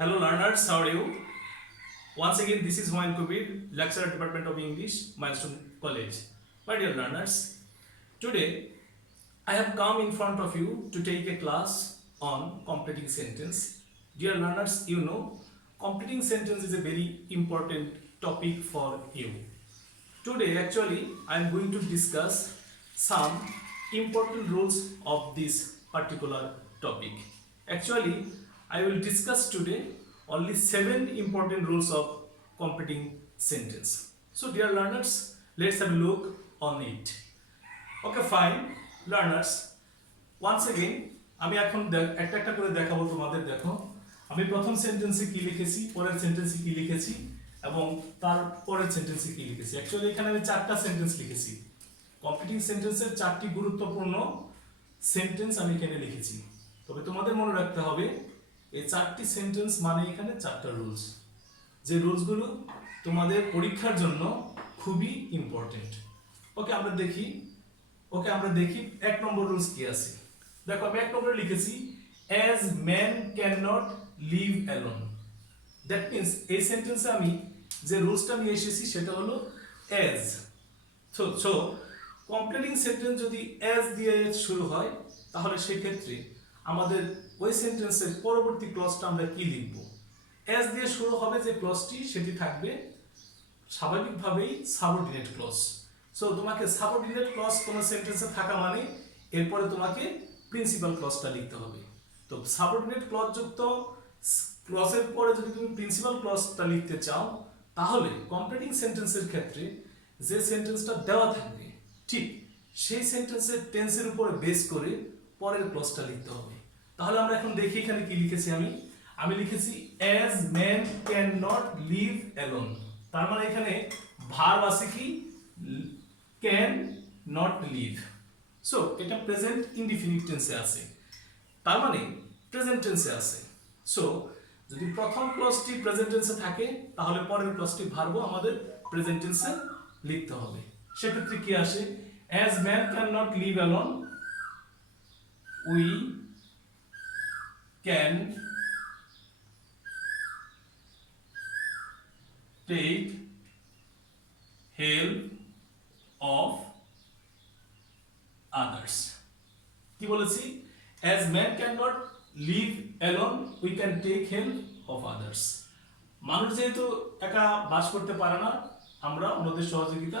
Hello learners, how are you? Once again, this is Humayun Kubir, Lecturer Department of English, Milestone College. My dear learners, today I have come in front of you to take a class on completing sentence. Dear learners, you know, completing sentence is a very important topic for you. Today, actually, I am going to discuss some important rules of this particular topic. Actually, I will discuss today only 7 important rules of completing sentence. So, dear learners, let's have a look on it. Okay, fine, learners. Once again, আমি এখন একটা একটা করে দেখাবো তোমাদের। দেখো, আমি প্রথম সেন্টেন্সে কি লিখেছি, পরের সেন্টেন্সে কি লিখেছি এবং তার পরের সেন্টেন্সে কি লিখেছি। অ্যাকচুয়ালি এখানে আমি 4টা সেন্টেন্স লিখেছি। কমপ্লিটিং সেন্টেন্সের 4টি গুরুত্বপূর্ণ সেন্টেন্স আমি এখানে লিখেছি। তবে তোমাদের মনে রাখতে হবে এই 4টি সেন্টেন্স মানে এখানে 4টা রুলস, যে রুলসগুলো তোমাদের পরীক্ষার জন্য খুবই ইম্পর্টেন্ট। ওকে আমরা দেখি 1 নম্বর রুলস কি আছে। দেখো আমি 1 নম্বরে লিখেছি as man cannot live alone. That means এই সেন্টেন্সে আমি যে রুলসটা নিয়ে এসেছি সেটা হলো as. সো কমপ্লিটিং সেন্টেন্স যদি as দিয়ে শুরু হয় তাহলে সেক্ষেত্রে আমাদের ওই সেন্টেন্সের পরবর্তী ক্লজটা আমরা কি লিখব। as দিয়ে শুরু হবে যে ক্লজটি সেটি থাকবে স্বাভাবিকভাবেই সাবঅর্ডিনেট ক্লজ। সো তোমাকে সাবঅর্ডিনেট ক্লজ কোনো সেন্টেন্সে থাকা মানে এরপরে তোমাকে প্রিন্সিপাল ক্লজটা লিখতে হবে। তো সাবঅর্ডিনেট ক্লজ যুক্ত ক্লজের পরে যদি তুমি প্রিন্সিপাল ক্লজটা লিখতে চাও তাহলে কমপ্লিটিং সেন্টেন্সের ক্ষেত্রে যে সেন্টেন্সটা দেওয়া থাকবে ঠিক সেই সেন্টেন্সের টেন্সের উপরে বেস করে পরের ক্লজটা লিখতে হবে। তাহলে আমরা এখন দেখি এখানে কি লিখেছি। আমি লিখেছি as man cannot live alone। তার মানে এখানে ভার্ব আছে কি ক্যান নট লিভ। সো এটা প্রেজেন্ট ইনডিফিনিট টেন্সে আছে, তার মানে প্রেজেন্ট টেন্সে আছে। সো যদি প্রথম ক্লজটি প্রেজেন্ট টেন্সে থাকে তাহলে পরের ক্লজটি ভার্বও আমাদের প্রেজেন্ট টেন্সে লিখতে হবে। সেক্ষেত্রে কি আসে, as man cannot live alone we can take help of others। কি বলেছি, as man cannot live alone we can take help of others। মানুষ যেহেতু একা বাস করতে পারে না, আমরা অন্যদের সহযোগিতা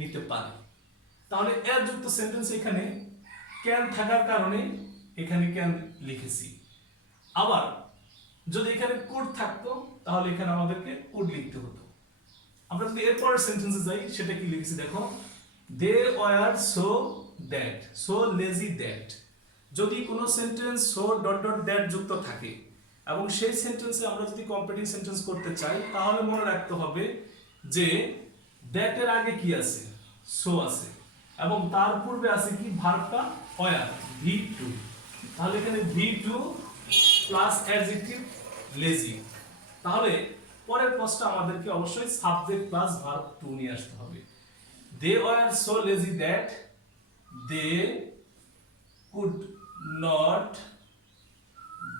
নিতে পারি। তাহলে এর যুক্ত সেন্টেন্স এখানে ক্যান থাকার কারণে এখানে ক্যান লিখেছি। আবার যদি এখানে কুড থাকতো তাহলে এখানে আমাদেরকে কুড লিখতে হতো। আমরা যদি এরপরের সেন্টেন্সে যাই সেটা কি লিখেছি দেখো, they were so that, so lazy that. যদি কোনো sentence so dot dot that যুক্ত থাকে এবং সেই সেন্টেন্সে আমরা যদি কমপ্লিটিং সেন্টেন্স করতে চাই তাহলে মনে রাখতে হবে যে দ্যাট এর আগে কি আছে, সো আছে এবং তার পূর্বে আছে কি ভার্বটা ওয়ার V2। তাহলে এখানে V2 প্লাস অ্যাডজেক্টিভ লেজি। তাহলে পরের ক্লজটা আমাদেরকে অবশ্যই সাবজেক্ট প্লাস ভার্ব টু নিয়ে আসতে হবে। They were so lazy that they could not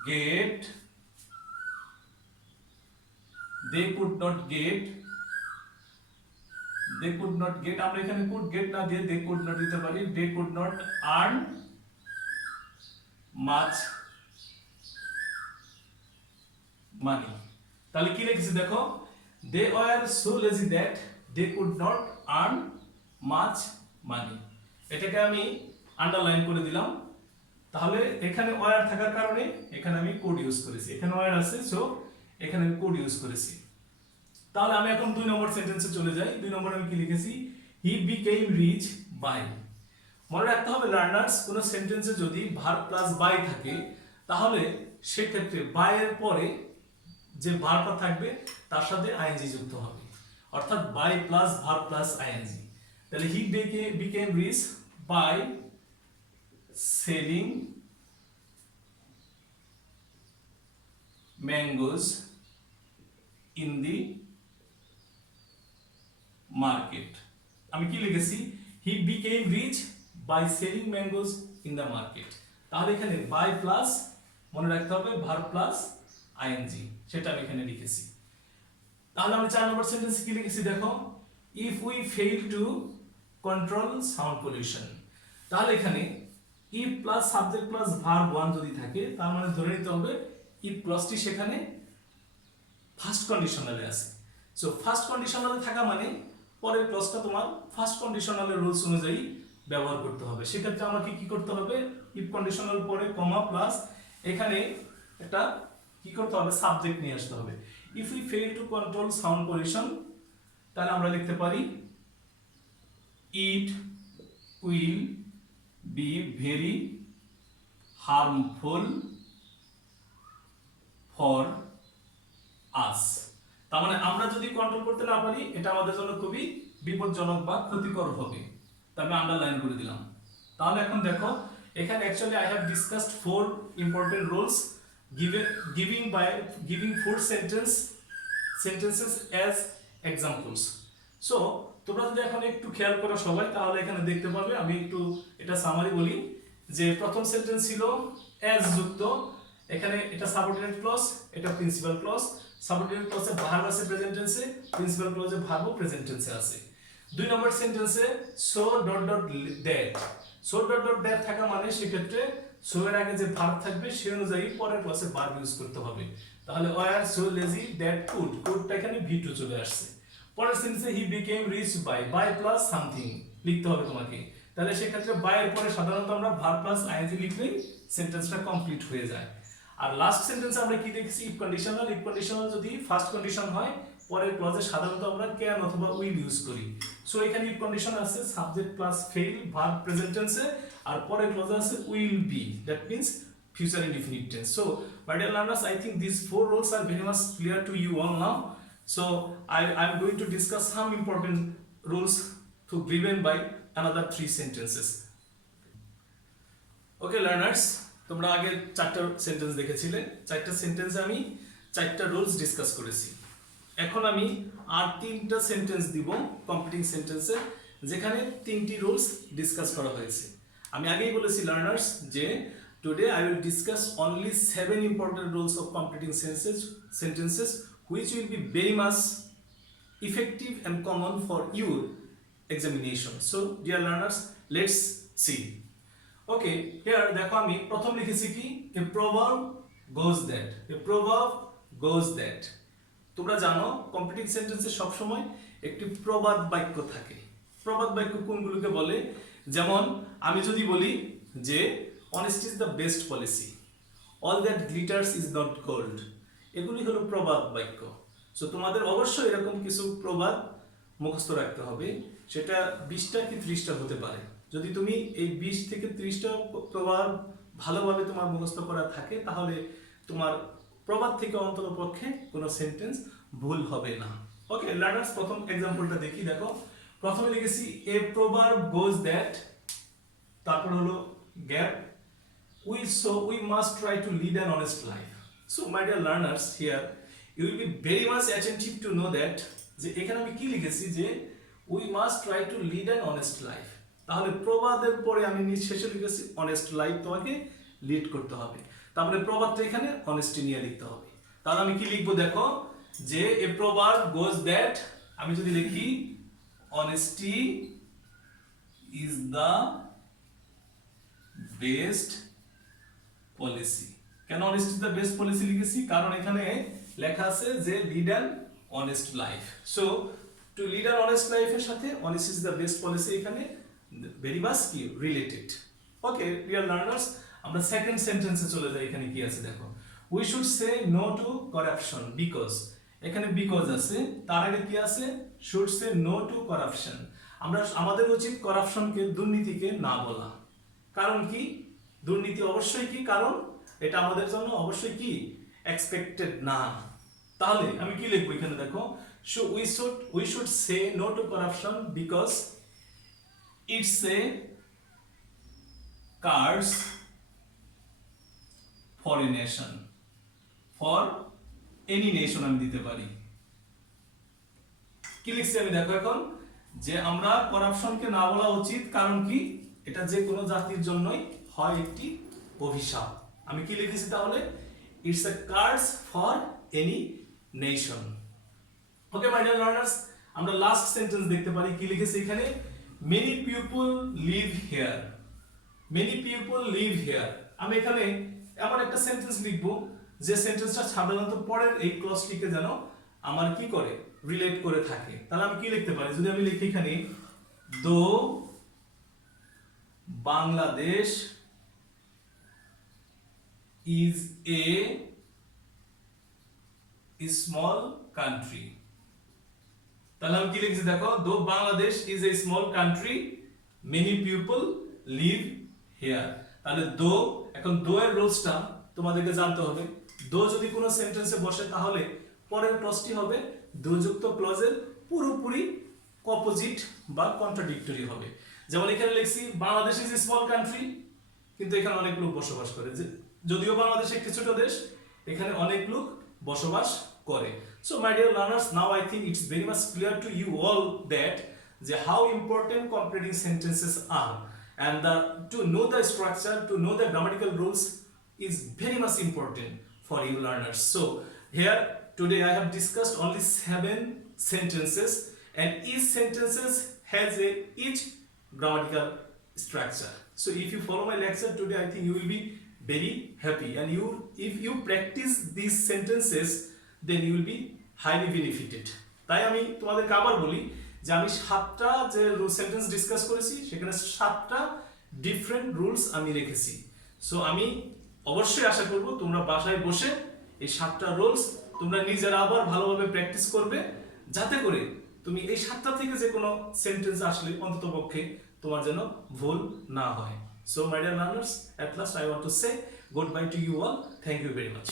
get আমরা এখানে কুড গেট না দিয়ে দে কুড নট দিতে পারি, they could not earn much money. তাহলে কি লিখেছি দেখো, they were so lazy that they could not earn much money. এটাকে আমি আন্ডারলাইন করে দিলাম। তাহলে এখানে ওয়ার থাকার কারণে এখানে আমি কোড ইউজ করেছি, এখানে ওয়ার আছে সো এখানে আমি কোড ইউজ করেছি। তাহলে আমি এখন 2 নম্বর সেন্টেন্সে চলে যাই। 2 নম্বরে আমি কি লিখেছি, হি বিকেম রিচ বাই। মনে রাখতে হবে লার্নার্স, কোন সেন্টেন্সে যদি ভার্ব প্লাস বাই থাকে তাহলে সেক্ষেত্রে বাই এর পরে যে ভার্বটা থাকবে তার সাথে আইএনজি যুক্ত হবে, অর্থাৎ by plus verb plus ING. তাহলে he became rich by selling mangoes in the market. আমি কি লিখেছি, he became rich by selling mangoes in the market. তাহলে এখানে বাই প্লাস মনে রাখতে হবে ভার্ব প্লাস আইএনজি, সেটা আমি এখানে লিখেছি। তাহলে আমি 4 নম্বর সেন্টেন্সে কি লিখেছি দেখো, if we fail to control sound pollution. তাহলে এখানে if plus subject plus verb one যদি থাকে, তার মানে ধরে নিতে হবে ইফ ক্লজটি সেখানে ফার্স্ট কন্ডিশনালে আছে। সো ফার্স্ট কন্ডিশনালে থাকা মানে পরের ক্লজটা তোমার ফার্স্ট কন্ডিশনালের রুলস অনুযায়ী ব্যবহার করতে হবে। সেক্ষেত্রে আমাকে কি করতে হবে, ইফ কন্ডিশনাল পরে কমা প্লাস এখানে একটা কি করতে হবে, সাবজেক্ট নিয়ে আসতে হবে। If we fail to control sound pollution, তাহলে আমরা লিখতে পারি it will be very harmful for us. তার মানে আমরা যদি কন্ট্রোল করতে না পারি, এটা আমাদের জন্য খুবই বিপজ্জনক বা ক্ষতিকর হবে। তা আমি আন্ডারলাইন করে দিলাম। তাহলে এখন দেখো, এখানে actually I have discussed 4 important rules giving 4 sentences as examples. So তোমরা যদি এখন একটু খেয়াল করো সবাই, তাহলে এখানে দেখতে পাবে, আমি একটু এটা সামারি বলি, যে প্রথম সেন্টেন্স ছিল as যুক্ত, এখানে এটা সাবঅর্ডিনেট ক্লজ, এটা প্রিন্সিপাল ক্লজ। সাবঅর্ডিনেট ক্লজে ভার্ব আছে প্রেজেন্ট টেন্সে, প্রিন্সিপাল ক্লজে ভার্বও প্রেজেন্ট টেন্সে আছে। 2 নম্বর সেন্টেন্সে so dot dot that, so dot dot that থাকা মানে সেক্ষেত্রে সো এর আগে যে ভার্ব থাকবে সেই অনুযায়ী পরের ক্লজে ভার্ব ইউজ করতে হবে। তাহলে ওয়ার সো লেজি দ্যাট কুডটা এখানে ভি2 চলে আসছে। পরের সেন্টেন্সে he became rich by plus something লিখতে হবে তোমাকে। তাহলে সেক্ষেত্রে বাই এর পরে সাধারণত আমরা ভার্ব প্লাস আইএনজি লিখলেই সেন্টেন্সটা কমপ্লিট হয়ে যায়। আর লাস্ট সেন্টেন্সে আমরা কি দেখেছি, ইফ কন্ডিশনাল। ইফ কন্ডিশনাল যদি ফার্স্ট কন্ডিশন হয়, পরের ক্লজে সাধারণত আমরা ক্যান অথবা উইল ইউজ করি। সো এখানে ইফ কন্ডিশন আছে subject plus fail verb present টেন্সে, আর পরের ক্লজে আছে will be, that means future indefinite tense. So my dear learners, I think these 4 rules are very much clear to you all now. So I'm going to discuss some important rules to given by another 3 sentences. Okay learners, তোমরা আগে 4টা sentence দেখেছিলে, 4টা সেন্টেন্সে আমি 4টা rules discuss করেছি। এখন আমি আর 3টা সেন্টেন্স দিব কমপ্লিটিং সেন্টেন্সে, যেখানে 3টি রুলস ডিসকাস করা হয়েছে। আমি আগেই বলেছি লার্নার্স যে today I will discuss only 7 important rules of completing sentences which will be very much effective and common for your examination. So dear learners, let's see. Okay, here দেখো আমি প্রথম লিখেছি কি, a proverb goes that, a proverb goes that. তোমরা জানো completing সেন্টেন্সে সব সময় একটি প্রবাদ বাক্য থাকে। প্রবাদ বাক্য কোনগুলোকে বলে, যেমন আমি যদি বলি যে honesty is the best policy, all that glitters is not gold, এগুলি হলো প্রবাদ বাক্য। সো তোমাদের অবশ্যই এরকম কিছু প্রবাদ মুখস্থ রাখতে হবে, সেটা 20টা কি 30টা হতে পারে। যদি তুমি এই 20 থেকে 30টা প্রবাদ ভালোভাবে তোমার মুখস্থ করা থাকে, তাহলে তোমার প্রবাদ থেকে অন্ততপক্ষে কোনো সেন্টেন্স ভুল হবে না। ওকে লার্নার্স, প্রথম এক্সাম্পলটা দেখি। দেখো প্রথমে লিখেছি এ প্রবাদ গোজ দ্যাট, তারপর হলো gap, we must try to lead an honest life. So my dear learners, here you will be very much attentive to know that যে এখানে আমি কি লিখেছি, যে we must try to lead an honest life। তাহলে প্রবাদের পরে আমি শেষে লিখেছি honest life তোমাকে লিড করতে হবে। তারপরে প্রবাদটা এখানে honesty নিয়ে লিখতে হবে। তাহলে আমি কি লিখবো দেখো, যে a proverb goes that, আমি যদি লিখি honesty is the best policy. কেন honest is the best policy লিখেছি, কারণ এখানে লেখা আছে যে lead an honest life. So to lead an honest লাইফের সাথে honest is the best policy এখানে ভেরি মাচ কি রিলেটেড। ওকে ডিয়ার লার্নার্স, আমরা সেকেন্ড সেন্টেন্সে চলে যাই। এখানে কি আছে দেখো, we should say no to corruption because, এখানে বিকজ আছে, তার আগে কি আছে, should say no to corruption. আমরা আমাদের উচিত করাপশনকে, দুর্নীতিকে না বলা। কারণ কি, দুর্নীতি অবশ্যই কি, কারণ এটা আমাদের জন্য অবশ্যই কি এক্সপেক্টেড না। তাহলে আমি কি লিখবো এখানে দেখো, so we should say no to corruption because it's a curse for a nation, for any nation আমি দিতে পারি। কি লিখছি আমি দেখো এখন, যে আমরা করাপশনকে না বলা উচিত, কারণ কি এটা যে কোনো জাতির জন্যই হয় একটি অভিশাপ। আমি কি লিখেছি তাহলে, it's a curse for any nation. Okay, my dear learners, আমরা লাস্ট সেন্টেন্স দেখতে পারি কি লিখেছে এখানে, many people live here. Many people live here. আমি এখানে এমন একটা সেন্টেন্স লিখব যে সেন্টেন্সটা সাধারণত পরের এই ক্লজটিকে যেন আমার কি করে রিলেট করে থাকে। তাহলে আমি কি লিখতে পারি, যদি আমি লিখি এখানে দো Bangladesh is a small country, তাহলে আমি কি লিখছি দেখো, দো Bangladesh is a small country, many people live here. তাহলে দো, এখন দো এর রুলসটা তোমাদেরকে জানতে হবে। দো যদি কোনো সেন্টেন্সে বসে তাহলে পরের ক্লজটি হবে দো যুক্ত ক্লজের পুরোপুরি অপোজিট বা কন্ট্রাডিক্টরি হবে। যেমন এখানে লিখছি Bangladesh is a small country, কিন্তু এখানে অনেক লোক বসবাস করে, যদিও বাংলাদেশ একটি ছোট দেশ, এখানে অনেক লোক বসবাস করে। So my dear learners, now I think it's very much clear to you all that how important completing sentences are, and to know the structure, to know the grammatical rules is very much important for you learners. So here today I have discussed only 7 sentences, and each sentences has each grammatical structure. So if you follow my lecture today, I think you will be very happy, and if you practice these sentences, then you will be highly benefited. তাই আমি তোমাদেরকে আবার বলি যে আমি 7টা যে sentence discuss করেছি সেখানে 7টা ডিফারেন্ট রুলস আমি রেখেছি। সো আমি অবশ্যই আশা করব তোমরা বাসায় বসে এই 7টা রুলস তোমরা নিজেরা আবার ভালোভাবে প্র্যাকটিস করবে, যাতে করে তুমি এই 7টা থেকে যে কোনো সেন্টেন্স আসলে অন্ততপক্ষে তোমার যেন ভুল না হয়। So my dear learners, at last I want to say goodbye to you all. Thank you very much.